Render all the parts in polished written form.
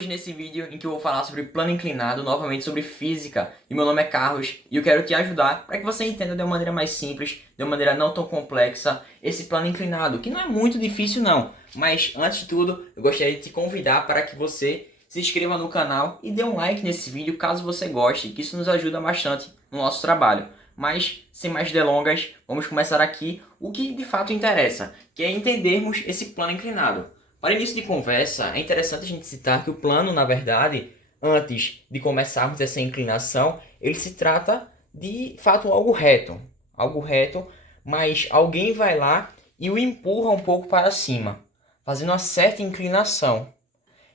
Hoje nesse vídeo em que eu vou falar sobre plano inclinado, novamente sobre física, e meu nome é Carlos, e eu quero te ajudar para que você entenda de uma maneira mais simples, de uma maneira não tão complexa, esse plano inclinado, que não é muito difícil não, mas antes de tudo, eu gostaria de te convidar para que você se inscreva no canal e dê um like nesse vídeo caso você goste, que isso nos ajuda bastante no nosso trabalho. Mas, sem mais delongas, vamos começar aqui o que de fato interessa, que é entendermos esse plano inclinado. Para início de conversa, é interessante a gente citar que o plano, na verdade, antes de começarmos essa inclinação, ele se trata de fato algo reto, mas alguém vai lá e o empurra um pouco para cima, fazendo uma certa inclinação.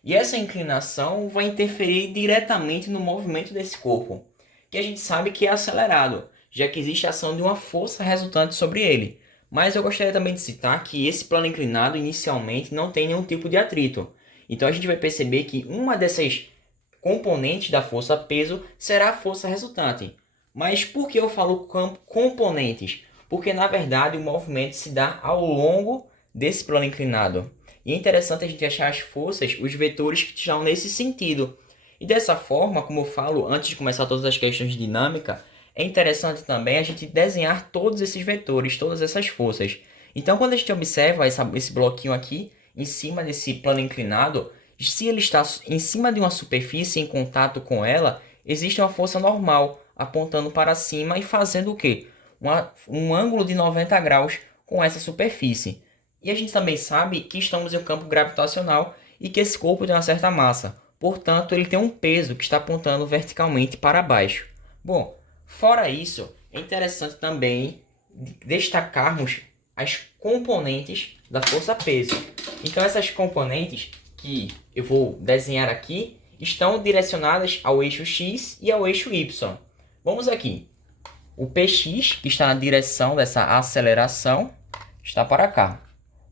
E essa inclinação vai interferir diretamente no movimento desse corpo, que a gente sabe que é acelerado, já que existe a ação de uma força resultante sobre ele. Mas eu gostaria também de citar que esse plano inclinado inicialmente não tem nenhum tipo de atrito. Então a gente vai perceber que uma dessas componentes da força peso será a força resultante. Mas por que eu falo componentes? Porque na verdade o movimento se dá ao longo desse plano inclinado. E é interessante a gente achar as forças, os vetores que estão nesse sentido. E dessa forma, como eu falo antes de começar todas as questões de dinâmica, é interessante também a gente desenhar todos esses vetores, todas essas forças. Então, quando a gente observa esse bloquinho aqui, em cima desse plano inclinado, se ele está em cima de uma superfície em contato com ela, existe uma força normal apontando para cima e fazendo o quê? Um ângulo de 90 graus com essa superfície. E a gente também sabe que estamos em um campo gravitacional e que esse corpo tem uma certa massa. Portanto, ele tem um peso que está apontando verticalmente para baixo. Bom, fora isso, é interessante também destacarmos as componentes da força-peso. Então, essas componentes que eu vou desenhar aqui estão direcionadas ao eixo X e ao eixo Y. Vamos aqui. O PX, que está na direção dessa aceleração, está para cá.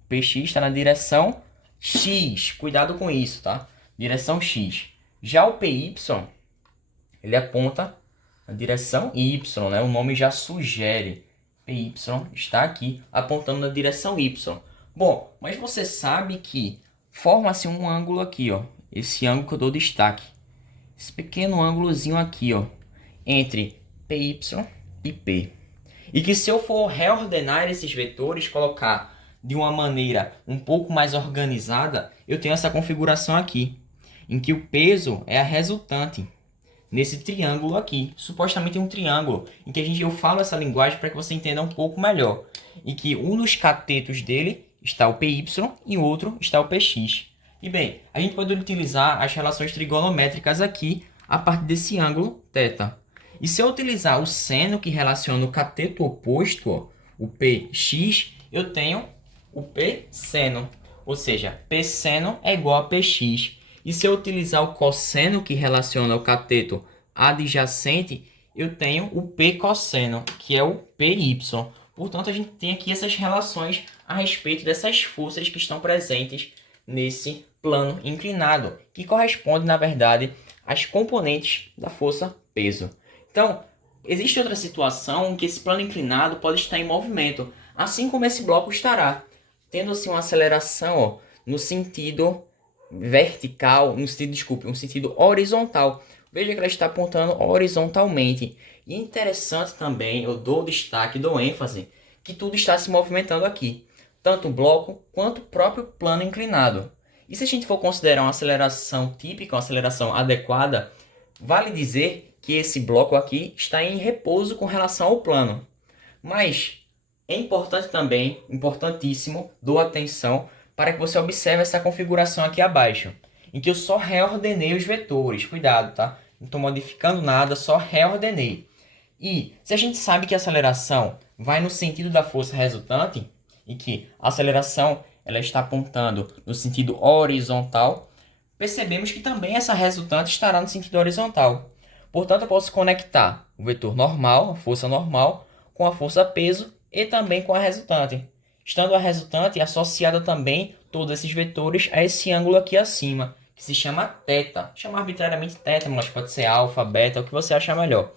O PX está na direção X. Cuidado com isso, tá? Direção X. Já o PY, ele aponta na direção Y, né? O nome já sugere. PY está aqui apontando na direção Y. Bom, mas você sabe que forma-se um ângulo aqui, ó. Esse ângulo que eu dou destaque. Esse pequeno ângulozinho aqui, ó. Entre PY e P. E que se eu for reordenar esses vetores, colocar de uma maneira um pouco mais organizada, eu tenho essa configuração aqui, em que o peso é a resultante nesse triângulo aqui. Supostamente é um triângulo, em que eu falo essa linguagem para que você entenda um pouco melhor. Em que um dos catetos dele está o PY e o outro está o PX. E bem, a gente pode utilizar as relações trigonométricas aqui a partir desse ângulo θ. E se eu utilizar o seno que relaciona o cateto oposto, ó, o PX, eu tenho o P seno. Ou seja, P seno é igual a PX. E se eu utilizar o cosseno que relaciona o cateto adjacente, eu tenho o P cosseno, que é o PY. Portanto, a gente tem aqui essas relações a respeito dessas forças que estão presentes nesse plano inclinado, que corresponde, na verdade, às componentes da força peso. Então, existe outra situação em que esse plano inclinado pode estar em movimento, assim como esse bloco estará, tendo assim uma aceleração, ó, no sentido vertical, no sentido horizontal. Veja que ela está apontando horizontalmente. E interessante também, eu dou destaque, dou ênfase, que tudo está se movimentando aqui, tanto o bloco quanto o próprio plano inclinado. E se a gente for considerar uma aceleração típica, uma aceleração adequada, vale dizer que esse bloco aqui está em repouso com relação ao plano. Mas é importante também, importantíssimo, dou atenção para que você observe essa configuração aqui abaixo, em que eu só reordenei os vetores. Cuidado, tá? Não estou modificando nada, só reordenei. E se a gente sabe que a aceleração vai no sentido da força resultante, e que a aceleração ela está apontando no sentido horizontal, percebemos que também essa resultante estará no sentido horizontal. Portanto, eu posso conectar o vetor normal, a força normal, com a força peso e também com a resultante. Estando a resultante associada também todos esses vetores a esse ângulo aqui acima, que se chama θ. Chama arbitrariamente θ, mas pode ser alfa, beta, o que você achar melhor.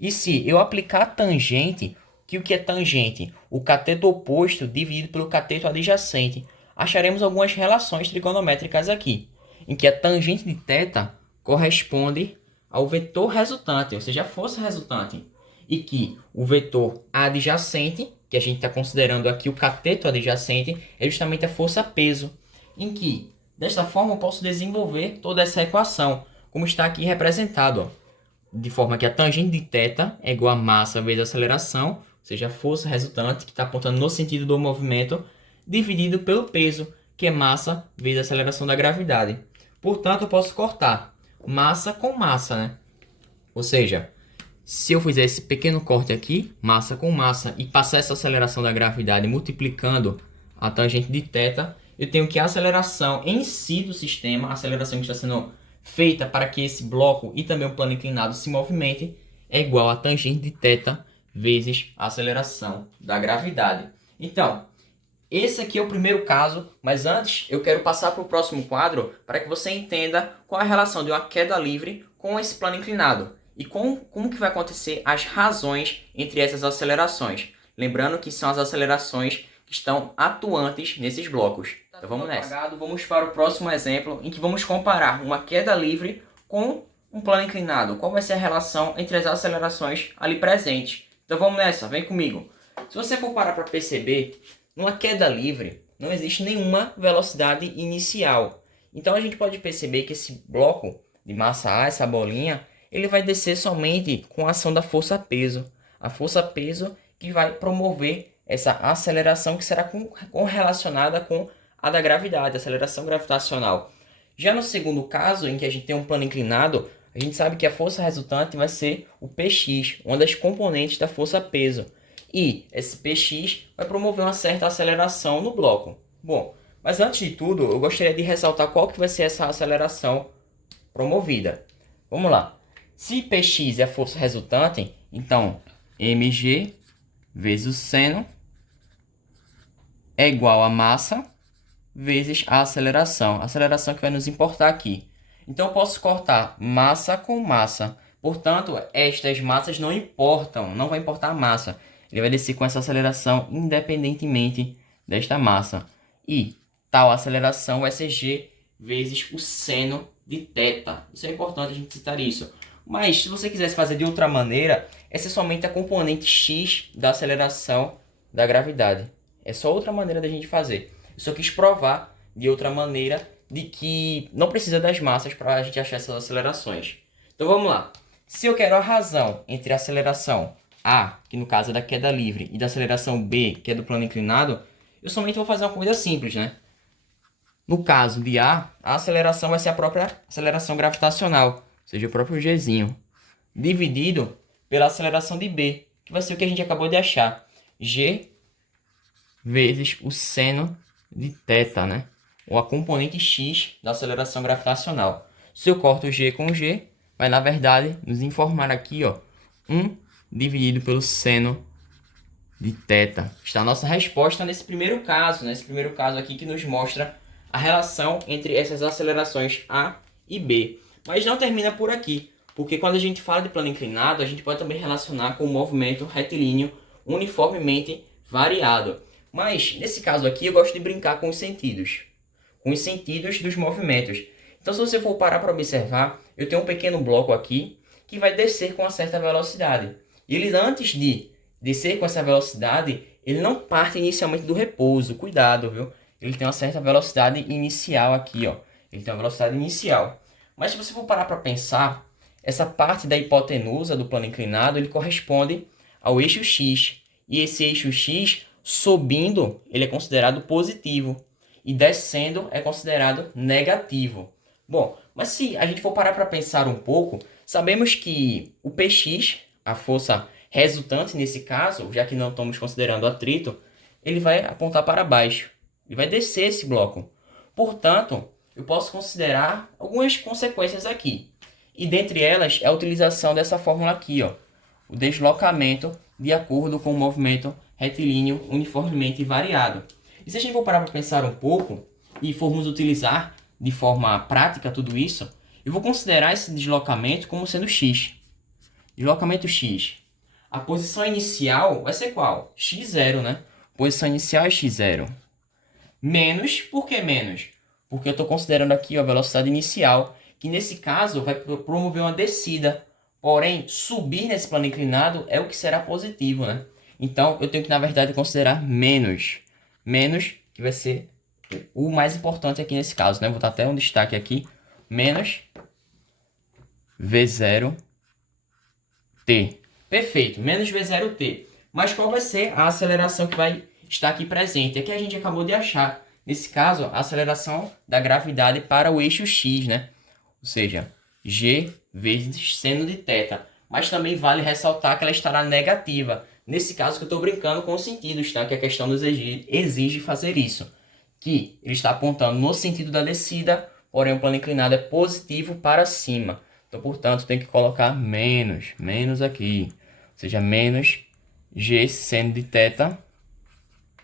E se eu aplicar tangente, que o que é tangente? O cateto oposto dividido pelo cateto adjacente. Acharemos algumas relações trigonométricas aqui. em que a tangente de θ corresponde ao vetor resultante, ou seja, a força resultante, e que o vetor adjacente, que a gente está considerando aqui o cateto adjacente, é justamente a força-peso, em que, desta forma, eu posso desenvolver toda essa equação, como está aqui representado, ó, de forma que a tangente de θ é igual a massa vezes a aceleração, ou seja, a força resultante, que está apontando no sentido do movimento, dividido pelo peso, que é massa vezes a aceleração da gravidade. Portanto, eu posso cortar massa com massa, né? Ou seja, se eu fizer esse pequeno corte aqui, massa com massa, e passar essa aceleração da gravidade multiplicando a tangente de θ, eu tenho que a aceleração em si do sistema, a aceleração que está sendo feita para que esse bloco e também o plano inclinado se movimentem, é igual a tangente de θ vezes a aceleração da gravidade. Então, esse aqui é o primeiro caso, mas antes eu quero passar para o próximo quadro para que você entenda qual é a relação de uma queda livre com esse plano inclinado e como que vai acontecer as razões entre essas acelerações. Lembrando que são as acelerações que estão atuantes nesses blocos. Então vamos nessa. Vamos para o próximo exemplo em que vamos comparar uma queda livre com um plano inclinado. Qual vai ser a relação entre as acelerações ali presentes? Então vamos nessa, vem comigo. Se você for parar para perceber, numa queda livre não existe nenhuma velocidade inicial. Então a gente pode perceber que esse bloco de massa A, essa bolinha, ele vai descer somente com a ação da força-peso. A força-peso que vai promover essa aceleração que será correlacionada com a da gravidade, a aceleração gravitacional. Já no segundo caso, em que a gente tem um plano inclinado, a gente sabe que a força resultante vai ser o Px, uma das componentes da força-peso. E esse Px vai promover uma certa aceleração no bloco. Bom, mas antes de tudo, eu gostaria de ressaltar qual que vai ser essa aceleração promovida. Vamos lá. Se Px é a força resultante, então mg vezes o seno é igual a massa vezes a aceleração que vai nos importar aqui. Então eu posso cortar massa com massa. Portanto, estas massas não importam, não vai importar a massa. Ele vai descer com essa aceleração independentemente desta massa. E tal aceleração vai ser g vezes o seno de θ. Isso é importante a gente citar isso. Mas se você quisesse fazer de outra maneira, essa é somente a componente x da aceleração da gravidade. É só outra maneira da gente fazer. Eu só quis provar de outra maneira de que não precisa das massas para a gente achar essas acelerações. Então vamos lá. Se eu quero a razão entre a aceleração A, que no caso é da queda livre, e da aceleração B, que é do plano inclinado, eu somente vou fazer uma coisa simples, né? No caso de A aceleração vai ser a própria aceleração gravitacional, ou seja, o próprio Gzinho, dividido pela aceleração de B, que vai ser o que a gente acabou de achar. G vezes o seno de θ, né? Ou a componente x da aceleração gravitacional. Se eu corto G com G, vai na verdade nos informar aqui, ó, 1 dividido pelo seno de θ. Está a nossa resposta nesse primeiro caso, aqui que nos mostra a relação entre essas acelerações A e B. Mas não termina por aqui, porque quando a gente fala de plano inclinado, a gente pode também relacionar com o movimento retilíneo uniformemente variado. Mas, nesse caso aqui, eu gosto de brincar com os sentidos dos movimentos. Então, se você for parar para observar, eu tenho um pequeno bloco aqui que vai descer com uma certa velocidade. E ele, antes de descer com essa velocidade, ele não parte inicialmente do repouso. Cuidado, viu? Ele tem uma certa velocidade inicial aqui, ó. Ele tem uma velocidade inicial. Mas se você for parar para pensar, essa parte da hipotenusa do plano inclinado, ele corresponde ao eixo x. E esse eixo x, subindo, ele é considerado positivo. E descendo é considerado negativo. Bom, mas se a gente for parar para pensar um pouco, sabemos que o Px, a força resultante nesse caso, já que não estamos considerando atrito, ele vai apontar para baixo. Ele vai descer esse bloco. Portanto, eu posso considerar algumas consequências aqui. E dentre elas é a utilização dessa fórmula aqui, ó, o deslocamento de acordo com o movimento retilíneo uniformemente variado. E se a gente for parar para pensar um pouco e formos utilizar de forma prática tudo isso, eu vou considerar esse deslocamento como sendo x. Deslocamento x. A posição inicial vai ser qual? x0, né? Posição inicial é x0. Menos, por que menos? porque eu estou considerando aqui a velocidade inicial, que nesse caso vai promover uma descida. Porém, subir nesse plano inclinado é o que será positivo, né? Então, eu tenho que, na verdade, considerar menos. Menos, que vai ser o mais importante aqui nesse caso, né? Vou dar até um destaque aqui. Menos V0t. Perfeito, menos V0t. Mas qual vai ser a aceleração que vai estar aqui presente? É que a gente acabou de achar. Nesse caso, a aceleração da gravidade para o eixo x, né? Ou seja, g vezes seno de θ. Mas também vale ressaltar que ela estará negativa. Nesse caso que eu estou brincando com os sentidos, tá? Que a questão nos exige fazer isso. Que ele está apontando no sentido da descida, porém o plano inclinado é positivo para cima. Então, portanto, tem que colocar menos aqui. Ou seja, menos g seno de θ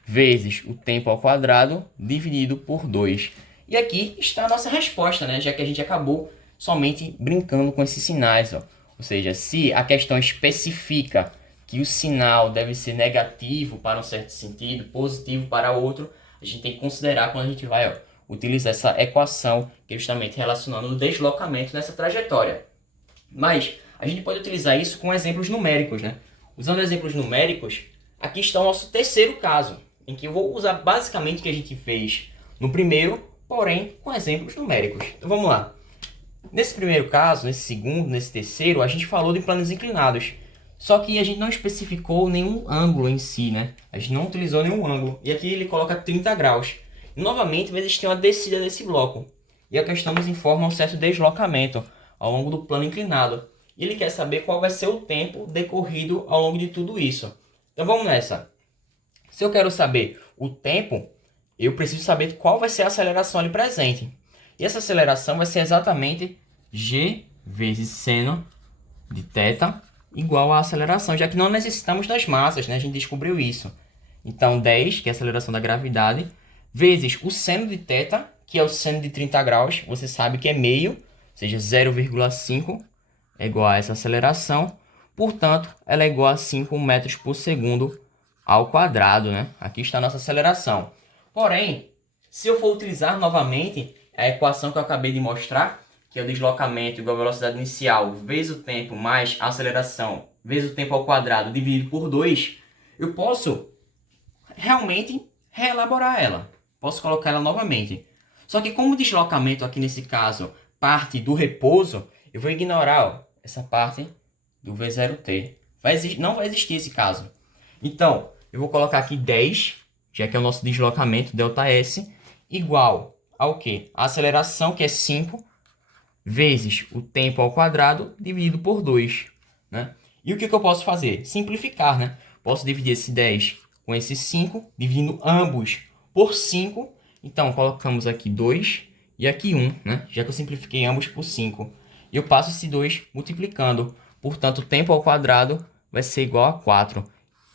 vezes o tempo ao quadrado dividido por 2. E aqui está a nossa resposta, né? Já que a gente acabou somente brincando com esses sinais, ó. Ou seja, se a questão especifica que o sinal deve ser negativo para um certo sentido, positivo para outro, a gente tem que considerar quando a gente vai utilizar essa equação, que é justamente relacionando o deslocamento nessa trajetória. Mas a gente pode utilizar isso com exemplos numéricos, né? Usando exemplos numéricos, aqui está o nosso terceiro caso, em que eu vou usar basicamente o que a gente fez no primeiro, porém com exemplos numéricos. Então vamos lá. Nesse primeiro caso, nesse segundo, nesse terceiro, a gente falou de planos inclinados. Só que a gente não especificou nenhum ângulo em si, né? A gente não utilizou nenhum ângulo. E aqui ele coloca 30 graus. E, novamente, vai existir uma descida desse bloco. E a questão nos informa um certo deslocamento ao longo do plano inclinado. E ele quer saber qual vai ser o tempo decorrido ao longo de tudo isso. Então vamos nessa. Se eu quero saber o tempo, eu preciso saber qual vai ser a aceleração ali presente. E essa aceleração vai ser exatamente g vezes seno de θ igual à aceleração, já que não necessitamos das massas, né? A gente descobriu isso. Então, 10, que é a aceleração da gravidade, vezes o seno de θ, que é o seno de 30 graus, você sabe que é meio, ou seja, 0,5 é igual a essa aceleração. Portanto, ela é igual a 5 metros por segundo ao quadrado, né? Aqui está a nossa aceleração. Porém, se eu for utilizar novamente a equação que eu acabei de mostrar, que é o deslocamento igual a velocidade inicial vezes o tempo mais a aceleração vezes o tempo ao quadrado dividido por 2, eu posso realmente reelaborar ela. Posso colocar ela novamente. Só que como o deslocamento aqui nesse caso parte do repouso, eu vou ignorar essa parte do V0t. Não vai existir esse caso. Então, eu vou colocar aqui 10, já que é o nosso deslocamento, ΔS, igual ao quê? A aceleração, que é 5, vezes o tempo ao quadrado, dividido por 2. Né? E o que eu posso fazer? Simplificar, né? Posso dividir esse 10 com esse 5, dividindo ambos por 5. Então, colocamos aqui 2 e aqui 1, né? Já que eu simplifiquei ambos por 5. E eu passo esse 2 multiplicando. Portanto, o tempo ao quadrado vai ser igual a 4.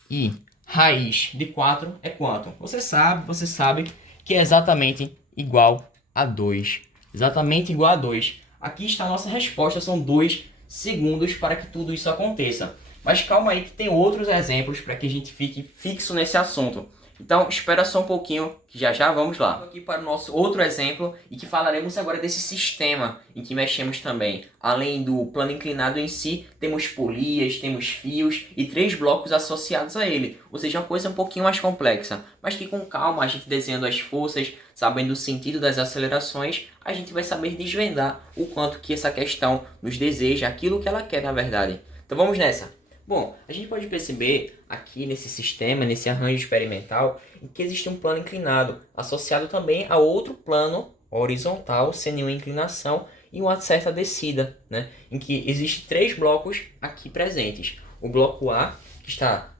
E raiz de 4 é quanto? Você sabe que é exatamente igual a 2. Exatamente igual a 2. Aqui está a nossa resposta, são 2 segundos para que tudo isso aconteça. Mas calma aí que tem outros exemplos para que a gente fique fixo nesse assunto. Então, espera só um pouquinho, que já vamos lá. Aqui para o nosso outro exemplo, e que falaremos agora desse sistema em que mexemos também. Além do plano inclinado em si, temos polias, temos fios e 3 blocos associados a ele. Ou seja, uma coisa um pouquinho mais complexa, mas que com calma, a gente desenhando as forças, sabendo o sentido das acelerações, a gente vai saber desvendar o quanto que essa questão nos deseja, aquilo que ela quer na verdade. Então vamos nessa. Bom, a gente pode perceber aqui nesse sistema, nesse arranjo experimental, que existe um plano inclinado, associado também a outro plano horizontal, sem nenhuma inclinação, e uma certa descida, né? Em que existem 3 blocos aqui presentes. O bloco A, que está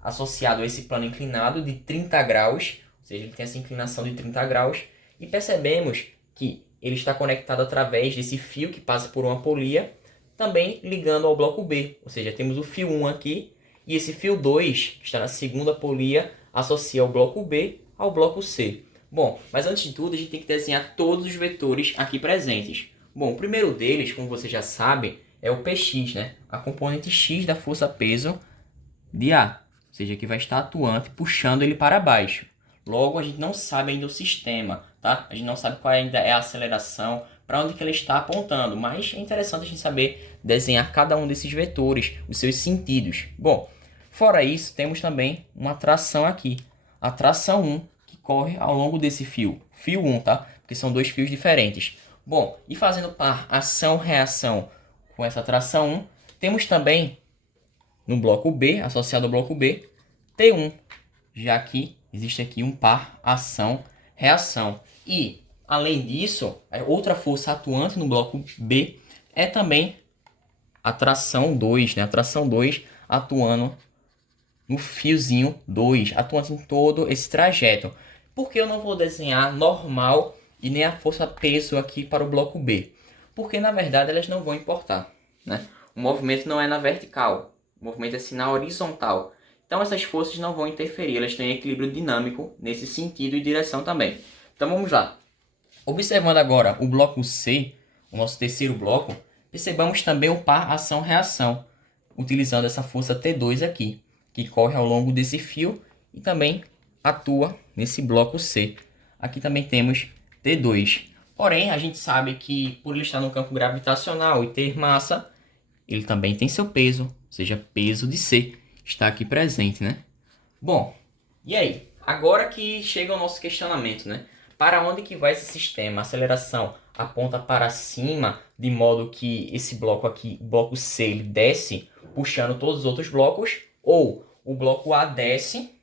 associado a esse plano inclinado de 30 graus, ou seja, ele tem essa inclinação de 30 graus, e percebemos que ele está conectado através desse fio que passa por uma polia, também ligando ao bloco B, ou seja, temos o fio 1 aqui, e esse fio 2, que está na segunda polia, associa o bloco B ao bloco C. Bom, mas antes de tudo, a gente tem que desenhar todos os vetores aqui presentes. Bom, o primeiro deles, como você já sabe, é o Px, né? A componente x da força-peso de A, ou seja, que vai estar atuante, puxando ele para baixo. Logo, a gente não sabe ainda o sistema, tá? A gente não sabe qual ainda é a aceleração, para onde que ela está apontando, mas é interessante a gente saber desenhar cada um desses vetores, os seus sentidos. Bom, fora isso, temos também uma tração aqui, a tração 1, que corre ao longo desse fio 1, tá? Porque são dois fios diferentes. Bom, e fazendo par ação-reação com essa tração 1, temos também no bloco B, associado ao bloco B, T1, já que existe aqui um par ação-reação. E, além disso, a outra força atuante no bloco B é também a tração 2, né? A tração 2 atuando no fiozinho 2, atuando em todo esse trajeto. Por que eu não vou desenhar normal e nem a força-peso aqui para o bloco B? Porque, na verdade, elas não vão importar, né? O movimento não é na vertical, o movimento é assim na horizontal. Então, essas forças não vão interferir, elas têm equilíbrio dinâmico nesse sentido e direção também. Então, vamos lá. Observando agora o bloco C, o nosso terceiro bloco, percebamos também o par ação-reação, utilizando essa força T2 aqui, que corre ao longo desse fio e também atua nesse bloco C. Aqui também temos T2. Porém, a gente sabe que por ele estar no campo gravitacional e ter massa, ele também tem seu peso, ou seja, peso de C, está aqui presente, né? Bom, e aí? Agora que chega o nosso questionamento, né? Para onde que vai esse sistema? A aceleração aponta para cima, de modo que esse bloco aqui, o bloco C, ele desce, puxando todos os outros blocos, ou o bloco A desce,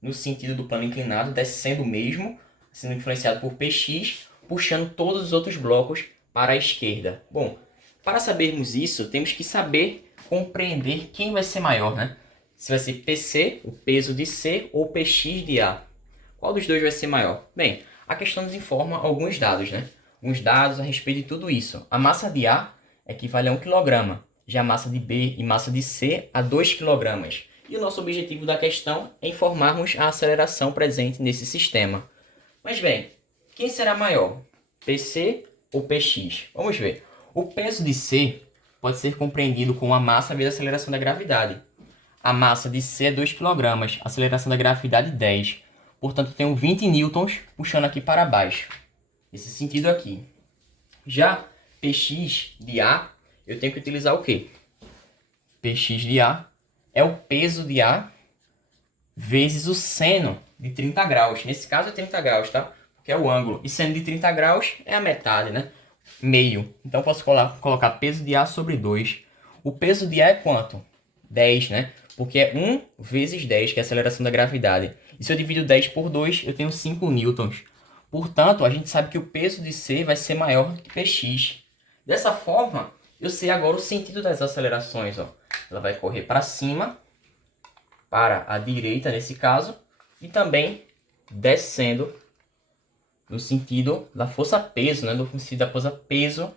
no sentido do plano inclinado, descendo mesmo, sendo influenciado por Px, puxando todos os outros blocos para a esquerda. Bom, para sabermos isso, temos que saber compreender quem vai ser maior, né? Se vai ser PC, o peso de C, ou Px de A. Qual dos dois vai ser maior? Bem, a questão nos informa alguns dados, né? Alguns dados a respeito de tudo isso. A massa de A equivale a 1 kg, já a massa de B e massa de C a 2 kg. E o nosso objetivo da questão é informarmos a aceleração presente nesse sistema. Mas bem, quem será maior? PC ou Px? Vamos ver. O peso de C pode ser compreendido como a massa vezes a aceleração da gravidade. A massa de C é 2 kg, a aceleração da gravidade 10. Portanto, eu tenho 20 newtons puxando aqui para baixo. Nesse sentido aqui. Já Px de A, eu tenho que utilizar o quê? Px de A é o peso de A vezes o seno de 30 graus. Nesse caso é 30 graus, tá? Porque é o ângulo. E seno de 30 graus é a metade, né? Meio. Então, eu posso colocar peso de A sobre 2. O peso de A é quanto? 10, né? Porque é 1 vezes 10, que é a aceleração da gravidade. E se eu divido 10 por 2, eu tenho 5 newtons. Portanto, a gente sabe que o peso de C vai ser maior que Px. Dessa forma, eu sei agora o sentido das acelerações. Ó. Ela vai correr para cima, para a direita nesse caso, e também descendo no sentido da força-peso, né? No sentido da força-peso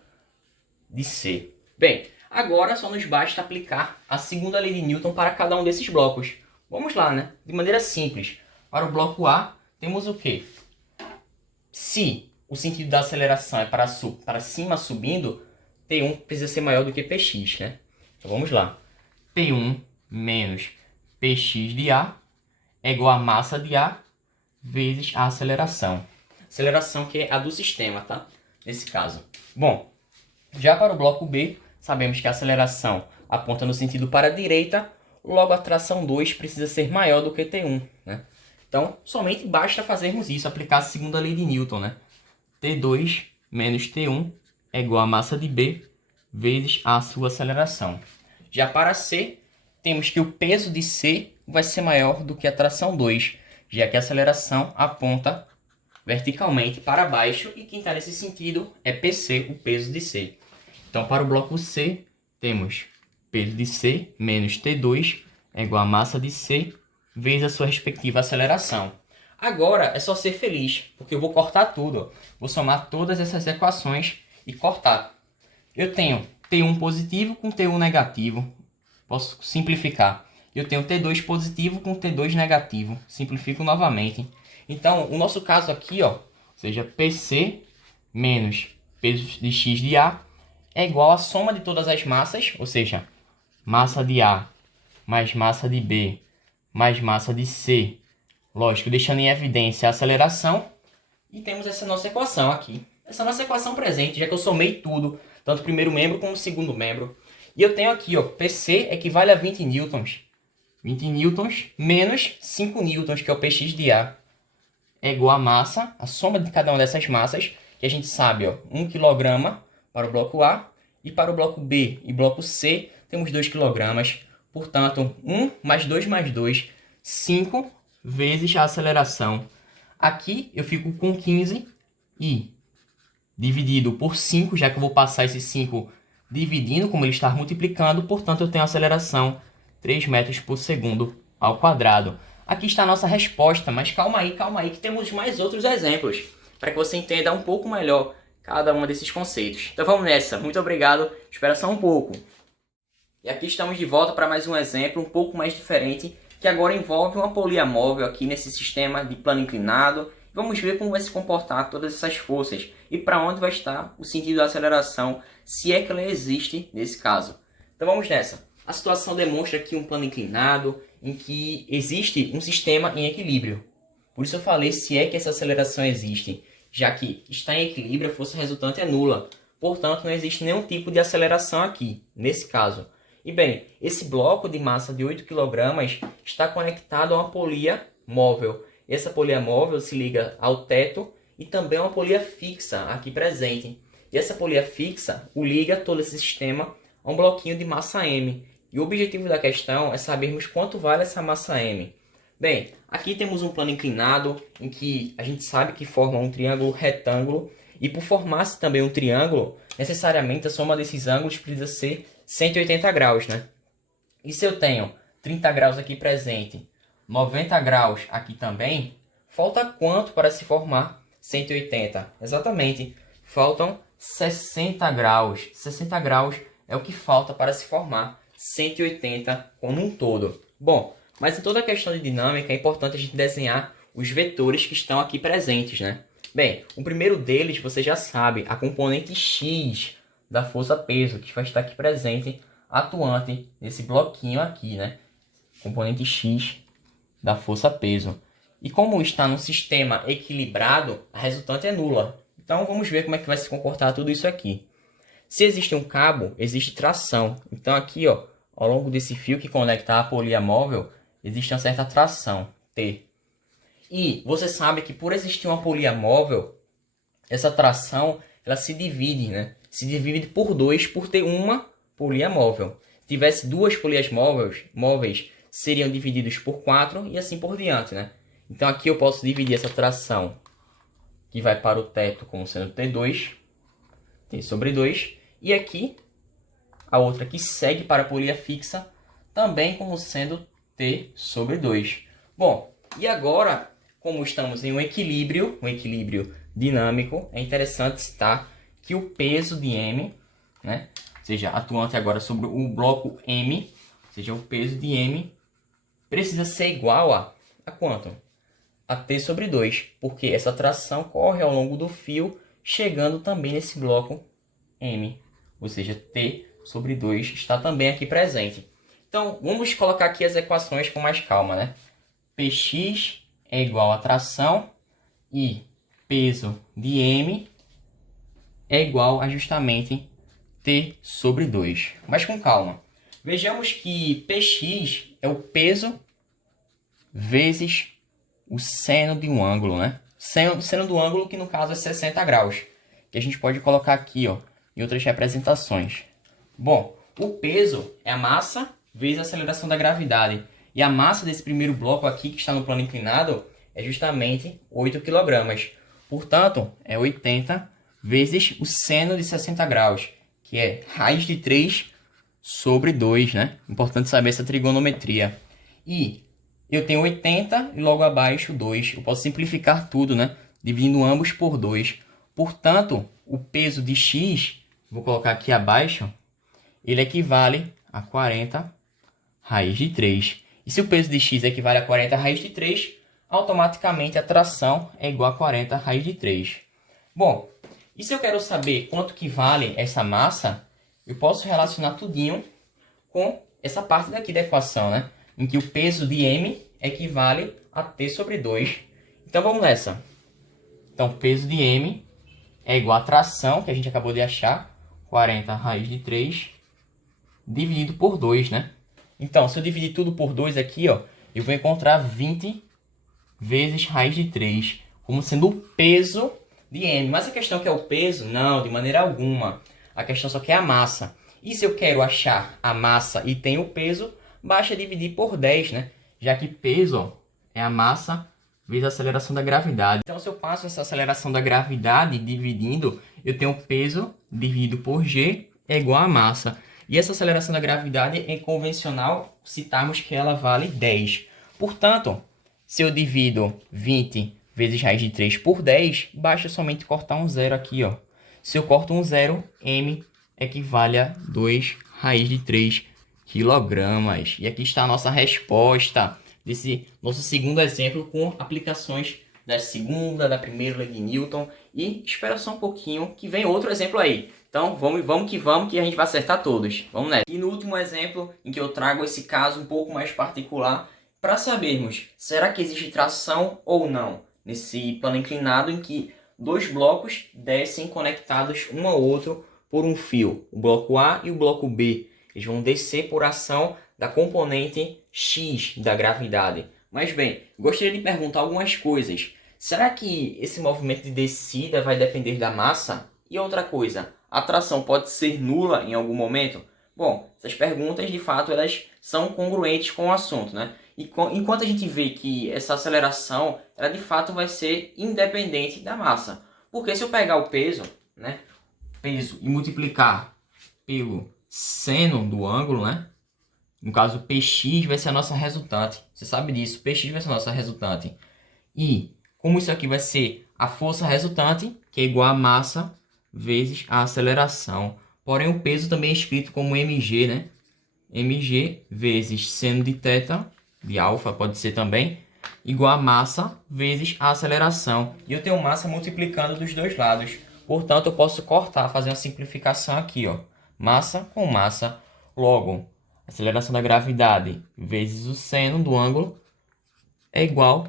de C. Bem, agora só nos basta aplicar a segunda lei de Newton para cada um desses blocos. Vamos lá, né? De maneira simples. Para o bloco A, temos o quê? Se o sentido da aceleração é para cima subindo, T1 precisa ser maior do que Px, né? Então vamos lá. T1 menos Px de A é igual a massa de A vezes a aceleração. Aceleração que é a do sistema, tá? Nesse caso. Bom, já para o bloco B, sabemos que a aceleração aponta no sentido para a direita, logo a tração 2 precisa ser maior do que T1, né? Então, somente basta fazermos isso, aplicar a segunda lei de Newton, né? T2 menos T1 é igual a massa de B vezes a sua aceleração. Já para C, temos que o peso de C vai ser maior do que a tração 2, já que a aceleração aponta verticalmente para baixo e quem está nesse sentido é PC, o peso de C. Então, para o bloco C, temos peso de C menos T2 é igual a massa de C vezes a sua respectiva aceleração. Agora é só ser feliz, porque eu vou cortar tudo. Vou somar todas essas equações e cortar. Eu tenho T1 positivo com T1 negativo. Posso simplificar. Eu tenho T2 positivo com T2 negativo. Simplifico novamente. Então, o nosso caso aqui, ó, ou seja, PC menos peso de X de A é igual à soma de todas as massas, ou seja, massa de A mais massa de B mais massa de C. Lógico, deixando em evidência a aceleração E temos essa nossa equação aqui. Essa nossa equação presente, já que eu somei tudo, tanto o primeiro membro como o segundo membro. E eu tenho aqui, ó, PC equivale a 20 newtons. 20 newtons menos 5 newtons, que é o Px de A, é igual a massa, a soma de cada uma dessas massas, que a gente sabe, ó, 1 kg para o bloco A, e para o bloco B e bloco C temos 2 kg. Portanto, 1 mais 2, 5 vezes a aceleração. Aqui eu fico com 15 e dividido por 5, já que eu vou passar esse 5 dividindo, como ele está multiplicando, portanto eu tenho a aceleração 3 metros por segundo ao quadrado. Aqui está a nossa resposta, mas calma aí, que temos mais outros exemplos, para que você entenda um pouco melhor cada um desses conceitos. Então vamos nessa, muito obrigado, espera só um pouco. E aqui estamos de volta para mais um exemplo um pouco mais diferente, que agora envolve uma polia móvel aqui nesse sistema de plano inclinado. Vamos ver como vai se comportar todas essas forças e para onde vai estar o sentido da aceleração, se é que ela existe nesse caso. Então vamos nessa. A situação demonstra aqui um plano inclinado em que existe um sistema em equilíbrio. Por isso eu falei se é que essa aceleração existe, já que está em equilíbrio, a força resultante é nula. Portanto, não existe nenhum tipo de aceleração aqui, nesse caso. E bem, esse bloco de massa de 8 kg está conectado a uma polia móvel. Essa polia móvel se liga ao teto e também a uma polia fixa aqui presente. E essa polia fixa o liga todo esse sistema a um bloquinho de massa M. E o objetivo da questão é sabermos quanto vale essa massa M. Bem, aqui temos um plano inclinado em que a gente sabe que forma um triângulo retângulo. E por formar-se também um triângulo, necessariamente a soma desses ângulos precisa ser 180 graus, né? E se eu tenho 30 graus aqui presente, 90 graus aqui também, falta quanto para se formar 180? Exatamente, faltam 60 graus. 60 graus é o que falta para se formar 180 como um todo. Bom, mas em toda a questão de dinâmica é importante a gente desenhar os vetores que estão aqui presentes, né? Bem, o primeiro deles, você já sabe, a componente x da força-peso, que vai estar aqui presente, atuante nesse bloquinho aqui, né? Componente x da força-peso. E como está num sistema equilibrado, a resultante é nula. Então vamos ver como é que vai se comportar tudo isso aqui. Se existe um cabo, existe tração. Então aqui, ó, ao longo desse fio que conecta a polia móvel, existe uma certa tração, T. E você sabe que por existir uma polia móvel, essa tração ela se divide, né? Se divide por 2 por ter uma polia móvel. Se tivesse duas polias móveis seriam divididos por 4 e assim por diante, né? Então aqui eu posso dividir essa tração que vai para o teto como sendo T2, T sobre 2. E aqui a outra que segue para a polia fixa também como sendo T sobre 2. Bom, e agora, como estamos em um equilíbrio dinâmico, é interessante citar que o peso de M, né, seja atuante agora sobre o bloco M, seja o peso de M, precisa ser igual a quanto? A T sobre 2, porque essa tração corre ao longo do fio, chegando também nesse bloco M, ou seja, T sobre 2 está também aqui presente. Então, vamos colocar aqui as equações com mais calma, né? Px é igual a tração e peso de M é igual a justamente T sobre 2. Mas com calma. Vejamos que Px é o peso vezes o seno de um ângulo, né? Seno do ângulo que no caso é 60 graus. Que a gente pode colocar aqui, ó, em outras representações. Bom, o peso é a massa vezes a aceleração da gravidade. E a massa desse primeiro bloco aqui, que está no plano inclinado, é justamente 8 kg. Portanto, é 80 vezes o seno de 60 graus, que é raiz de 3 sobre 2, né? Importante saber essa trigonometria. E eu tenho 80 e logo abaixo 2. Eu posso simplificar tudo, né? Dividindo ambos por 2. Portanto, o peso de x, vou colocar aqui abaixo, ele equivale a 40 raiz de 3. E se o peso de x equivale a 40 raiz de 3, automaticamente a tração é igual a 40 raiz de 3. Bom, e se eu quero saber quanto que vale essa massa, eu posso relacionar tudinho com essa parte daqui da equação, né? Em que o peso de M equivale a T sobre 2. Então vamos nessa. Então, peso de M é igual a tração, que a gente acabou de achar, 40 raiz de 3, dividido por 2, né? Então, se eu dividir tudo por 2 aqui, ó, eu vou encontrar 20 vezes raiz de 3, como sendo o peso de M. Mas a questão que é o peso? Não, de maneira alguma. A questão só que é a massa. E se eu quero achar a massa e tem o peso, basta dividir por 10, né? Já que peso, ó, é a massa vezes a aceleração da gravidade. Então, se eu passo essa aceleração da gravidade dividindo, eu tenho peso dividido por G é igual a massa. E essa aceleração da gravidade é convencional citarmos que ela vale 10. Portanto, se eu divido 20 vezes raiz de 3 por 10, basta somente cortar um zero aqui, ó. Se eu corto um zero, M equivale a 2 raiz de 3 quilogramas. E aqui está a nossa resposta desse nosso segundo exemplo com aplicações da segunda, da primeira lei de Newton. E espera só um pouquinho que vem outro exemplo aí. Então vamos que a gente vai acertar todos. Vamos nessa. E no último exemplo em que eu trago esse caso um pouco mais particular para sabermos, será que existe tração ou não nesse plano inclinado em que dois blocos descem conectados um ao outro por um fio, o bloco A e o bloco B. Eles vão descer por ação da componente X da gravidade. Mas bem, gostaria de perguntar algumas coisas. Será que esse movimento de descida vai depender da massa? E outra coisa, a tração pode ser nula em algum momento? Bom, essas perguntas de fato elas são congruentes com o assunto, né? Enquanto a gente vê que essa aceleração ela de fato vai ser independente da massa. Porque se eu pegar o peso, né? Peso e multiplicar pelo seno do ângulo, né? No caso, Px vai ser a nossa resultante. Você sabe disso, Px vai ser a nossa resultante. E como isso aqui vai ser a força resultante, que é igual a massa vezes a aceleração. Porém, o peso também é escrito como mg, né? mg vezes seno de θ, de alfa pode ser também, igual a massa vezes a aceleração. E eu tenho massa multiplicando dos dois lados. Portanto, eu posso cortar, fazer uma simplificação aqui, ó. Massa com massa. Logo, a aceleração da gravidade vezes o seno do ângulo é igual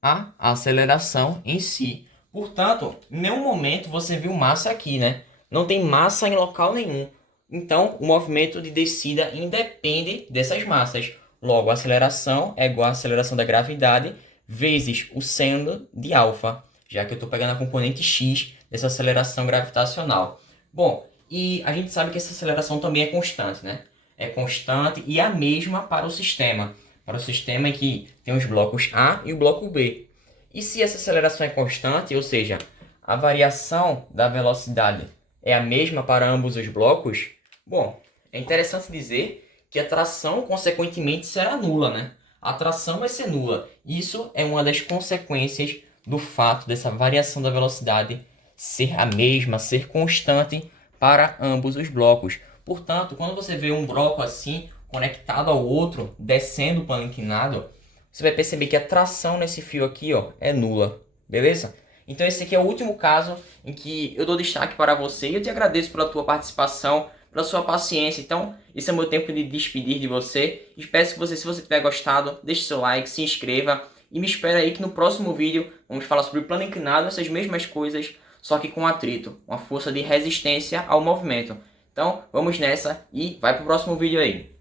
à aceleração em si. Portanto, em nenhum momento você viu massa aqui, né? Não tem massa em local nenhum. Então, o movimento de descida independe dessas massas. Logo, a aceleração é igual à aceleração da gravidade vezes o seno de alfa, já que eu estou pegando a componente x dessa aceleração gravitacional. Bom, e a gente sabe que essa aceleração também é constante, né? É constante e a mesma para o sistema. Para o sistema em que tem os blocos A e o bloco B. E se essa aceleração é constante, ou seja, a variação da velocidade é a mesma para ambos os blocos, bom, é interessante dizer que a tração, consequentemente, será nula, né? A tração vai ser nula. Isso é uma das consequências do fato dessa variação da velocidade ser a mesma, ser constante para ambos os blocos. Portanto, quando você vê um bloco assim, conectado ao outro, descendo o plano inclinado, você vai perceber que a tração nesse fio aqui, ó, é nula, beleza? Então esse aqui é o último caso em que eu dou destaque para você e eu te agradeço pela tua participação, pela sua paciência. Então, esse é o meu tempo de despedir de você. Espero que você, se você tiver gostado, deixe seu like, se inscreva e me espera aí que no próximo vídeo vamos falar sobre o plano inclinado, essas mesmas coisas, só que com atrito, uma força de resistência ao movimento. Então, vamos nessa e vai pro próximo vídeo aí.